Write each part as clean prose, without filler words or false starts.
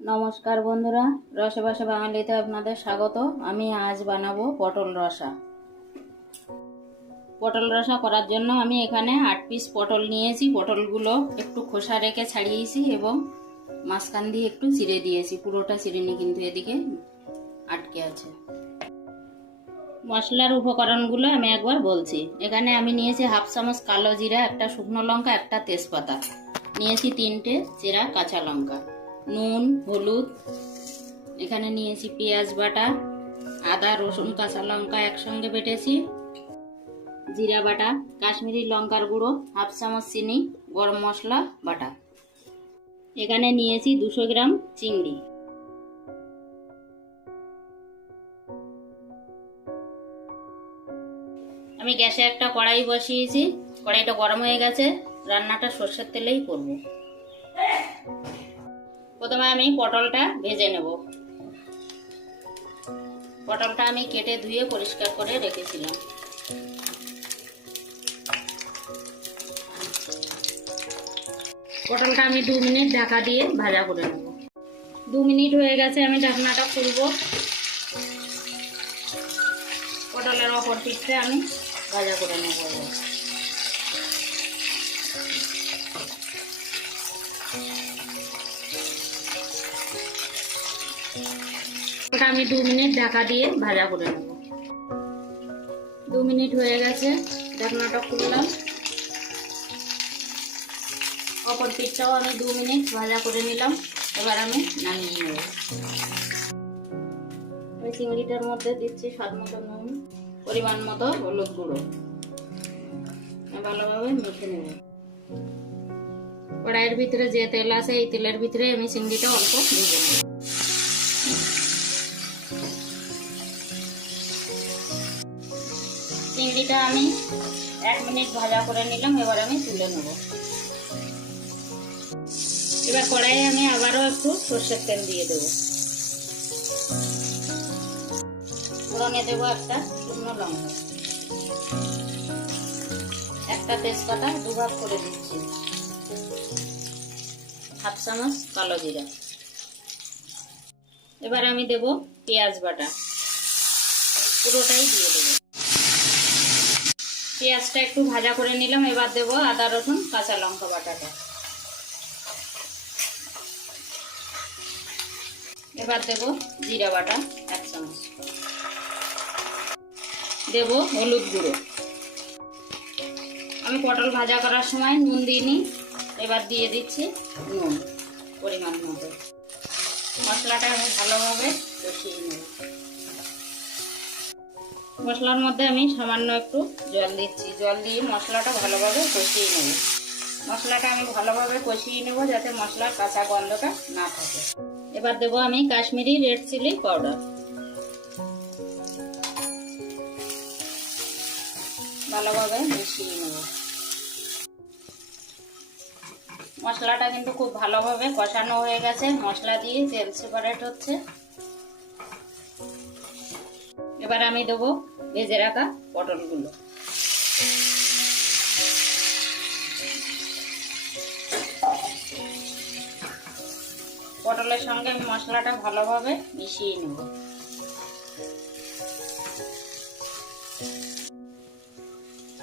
নমস্কার বন্ধুরা, রসে বসে বাঙালিতে আপনাদের স্বাগত। আমি আজ বানাবো পটল রসা। পটল রসা করার জন্য আমি এখানে 8 পিস পটল নিয়েছি। পটলগুলো একটু খোসা রেখে ছাড়িয়েছি এবং মাঝখান দিয়ে একটু চিড়ে দিয়েছি। পুরোটা চিড়িনি, কিন্তু এদিকে আটকে আছে। মশলার উপকরণগুলো আমি একবার বলছি। এখানে আমি নিয়েছি হাফ চামচ কালো জিরা, একটা শুকনো লঙ্কা, একটা তেজপাতা, নিয়েছি 3টে চেরা কাঁচা লঙ্কা, নুন, হলুদ, এখানে নিয়েছি পেঁয়াজ বাটা, আদা রসুন কাঁচা লঙ্কা একসঙ্গে বেটেছি, জিরা বাটা, কাশ্মীরি লঙ্কার গুঁড়ো হাফ চামচ, চিনি, গরম মশলা বাটা। এখানে নিয়েছি 200 গ্রাম চিংড়ি। আমি গ্যাসে একটা কড়াই বসিয়েছি। কড়াইটা গরম হয়ে গেছে। রান্নাটা সর্ষের তেলেই করব। প্রথমে আমি পটলটা ভেজে নেব। পটলটা আমি কেটে ধুয়ে পরিষ্কার করে রেখেছিলাম। পটলটা আমি 2 মিনিট ঢাকা দিয়ে ভাজা করে নেব। 2 মিনিট হয়ে গেছে, আমি ঢাকনাটা খুলব। পটলের অপর পিঠটা আমি ভাজা করে নেব। ওটা আমি 2 মিনিট ঢাকা দিয়ে ভাজা করে নেব। 2 মিনিট হয়ে গেছে, ঢাকনাটা খুললাম। অপর পিঠটাও আমি 2 মিনিট ভাজা করে নিলাম। এবার আমি নামিয়ে নেব। আমি চিংড়িটার মধ্যে দিচ্ছি স্বাদ মতো নুন, পরিমাণ মতো হলুদ গুঁড়ো, ভালোভাবে মেখে নেব। কড়াইয়ের ভিতরে যে তেল আছে, এই তেলের ভিতরে আমি চিংড়িটা অল্প ভেজে নেব। চিংড়িটা আমি 1 মিনিট ভাজা করে নিলাম। এবার আমি তুলে নেব। এবার কড়াইয়ে আমি আবারও একটু সর্ষের তেল দিয়ে দেব। ফোড়নে দেব একটা শুকনো লঙ্কা, একটা তেজপাতা 2 ভাগ করে দিচ্ছি, হাফ চামচ কালো জিরা। এবার আমি দেব পেঁয়াজ বাটা, পুরোটাই দিয়ে দেব। পেঁয়াজটা একটু ভাজা করে নিলাম। এবার দেব আদা রসুন কাঁচা লঙ্কা বাটাটা। এবার দেব জিরা বাটা 1 চামচ, দেব হলুদ গুঁড়ো। আমি পটল ভাজা করার সময় নুন দিইনি, এবার দিয়ে দিচ্ছি নুন পরিমাণ মতো। মশলাটা আমি ভালোভাবে কষিয়ে নেব। মশলার মধ্যে আমি সামান্য একটু জল দিচ্ছি। জল দিয়ে মশলাটা ভালোভাবে কষিয়ে নেব। মশলাটা আমি ভালোভাবে কষিয়ে নেব যাতে মশলার কাঁচা গন্ধটা না থাকে। এবার দেব আমি কাশ্মীরি রেড চিলি পাউডার। ভালোভাবে মিশিয়ে নেব। মশলাটা কিন্তু খুব ভালোভাবে কষানো হয়ে গেছে। মশলা দিয়ে তেল সেপারেট হচ্ছে। এবার আমি দেবো ভেজে রাখা পটলগুলো। পটলের সঙ্গে আমি মশলাটা ভালোভাবে মিশিয়ে নেব।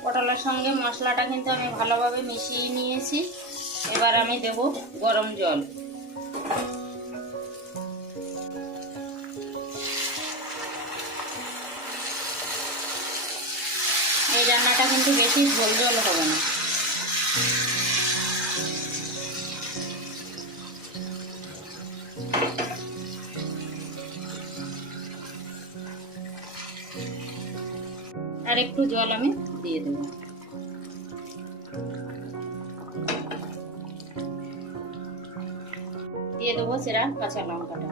পটলের সঙ্গে মশলাটা কিন্তু আমি ভালোভাবে মিশিয়ে নিয়েছি। এবার আমি দেব গরম জল। এই রান্নাটা কিন্তু বেশি ঝোল ঝোল হবে না। আর একটু জল আমি দিয়ে দেব। দিয়ে দেবো চেরা কাঁচা লঙ্কাটা।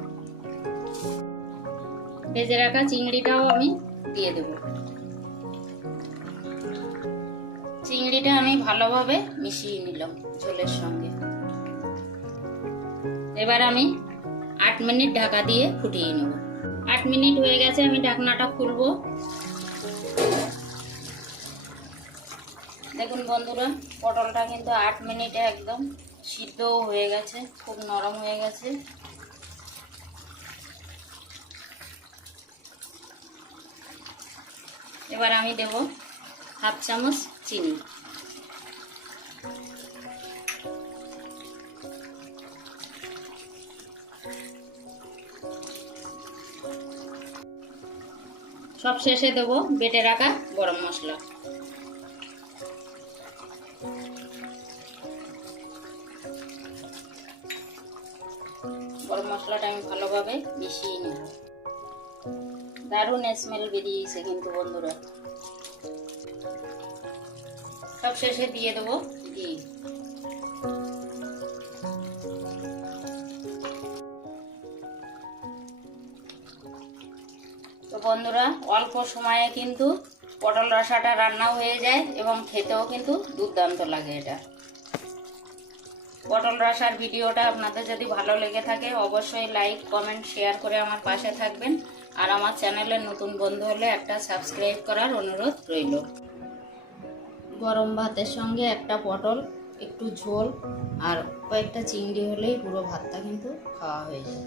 ভেজে রাখা চিংড়িটাও আমি দিয়ে দেব। চিংড়িটা আমি ভালোভাবে মিশিয়ে নিলাম ঝোলের সঙ্গে। এবার আমি 8 মিনিট ঢাকা দিয়ে ফুটিয়ে নেব। 8 মিনিট হয়ে গেছে, আমি ঢাকনাটা খুলবো। দেখুন বন্ধুরা, পটলটা কিন্তু 8 মিনিটে একদম সিদ্ধও হয়ে গেছে, খুব নরম হয়ে গেছে। এবার আমি দেব হাফ চামচ চিনি। সব শেষে দেব বেটে রাখা গরম মশলা। গরম মশলাটা আমি ভালোভাবে মিশিয়ে নেব। দারুণ স্মেল বেরিয়েছে কিন্তু বন্ধুরা। সব শেষে দিয়ে দেবো ঘি। তো বন্ধুরা, অল্প সময়ে কিন্তু পটল রসাটা রান্নাও হয়ে যায় এবং খেতেও কিন্তু দুর্দান্ত লাগে। এটা পটল রসার ভিডিওটা আপনাদের যদি ভালো লেগে থাকে অবশ্যই লাইক, কমেন্ট, শেয়ার করে আমার পাশে থাকবেন। আর আমার চ্যানেলের নতুন বন্ধু হলে একটা সাবস্ক্রাইব করার অনুরোধ রইল। গরম ভাতের সঙ্গে একটা পটল, একটু ঝোল আর কয়েকটা চিংড়ি হলেই পুরো ভাতটা কিন্তু খাওয়া হয়ে যায়।